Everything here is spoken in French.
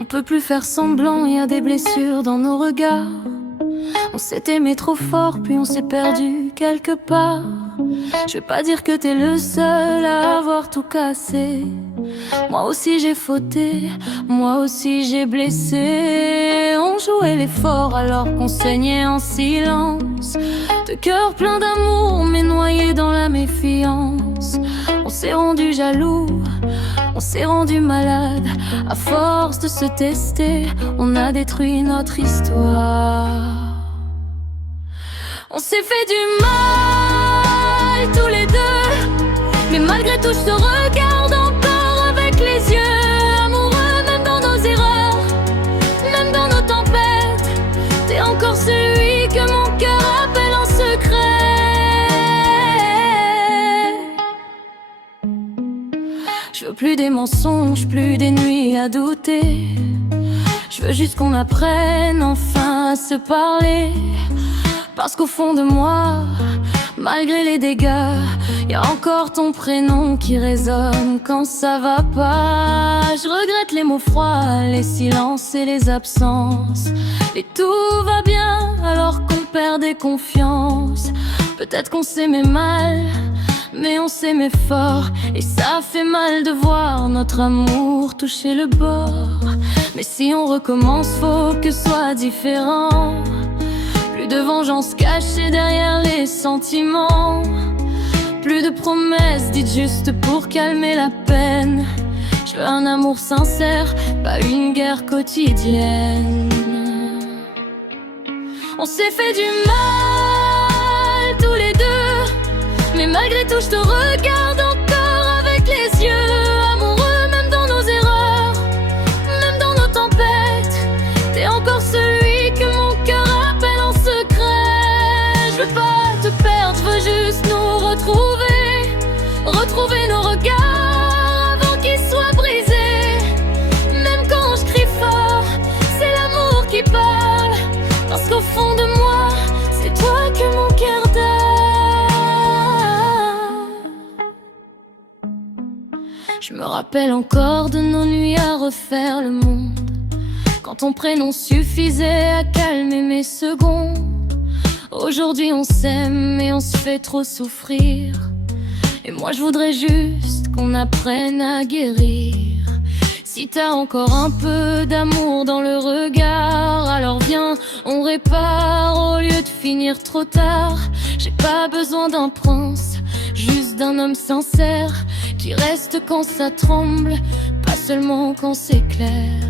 qu'on peut plus faire semblant, y a des blessures dans nos regards. On s'est aimé trop fort, puis on s'est perdu quelque part. Je vais pas dire que t'es le seul à avoir tout cassé. Moi aussi j'ai fauté, moi aussi j'ai blessé. On jouait les forts alors qu'on saignait en silence. De cœur plein d'amour mais noyé dans la méfiance. On s'est rendu jaloux, on s'est rendu malade. À force de se tester, on a détruit notre histoire. On s'est fait du mal tous les deux, mais malgré tout je te regarde encore avec les yeux amoureux. Même dans nos erreurs, même dans nos tempêtes, t'es encore celui que mon cœur appelle en secret. Je veux plus des mensonges, plus des nuits à douter. Je veux juste qu'on apprenne enfin à se parler. Parce qu'au fond de moi, malgré les dégâts, y a encore ton prénom qui résonne quand ça va pas. Je regrette les mots froids, les silences et les absences. Et tout va bien alors qu'on perdait confiance. Peut-être qu'on s'aimait mal, mais on s'aimait fort. Et ça fait mal de voir notre amour toucher le bord. Mais si on recommence, faut que ce soit différent. Plus de vengeance cachée derrière les sentiments. Plus de promesses dites juste pour calmer la peine. Je veux un amour sincère, pas une guerre quotidienne. On s'est fait du mal tous les deux, mais malgré tout je te regarde encore avec les yeux amoureux. Même dans nos erreurs, même dans nos tempêtes, t'es encore celui que mon cœur appelle en secret. Je veux pas te perdre, je veux juste nous retrouver. Retrouver nos regards avant qu'ils soient brisés. Même quand je crie fort, c'est l'amour qui parle. Parce qu'au fond de moi, c'est toi que mon cœur donne. Je me rappelle encore de nos nuits à refaire le monde, quand ton prénom suffisait à calmer mes secondes. Aujourd'hui on s'aime mais on se fait trop souffrir. Et moi je voudrais juste qu'on apprenne à guérir. Si t'as encore un peu d'amour dans le regard, alors viens, on répare au lieu de finir trop tard. J'ai pas besoin d'un prince, juste d'un homme sincère, qui reste quand ça tremble, pas seulement quand c'est clair.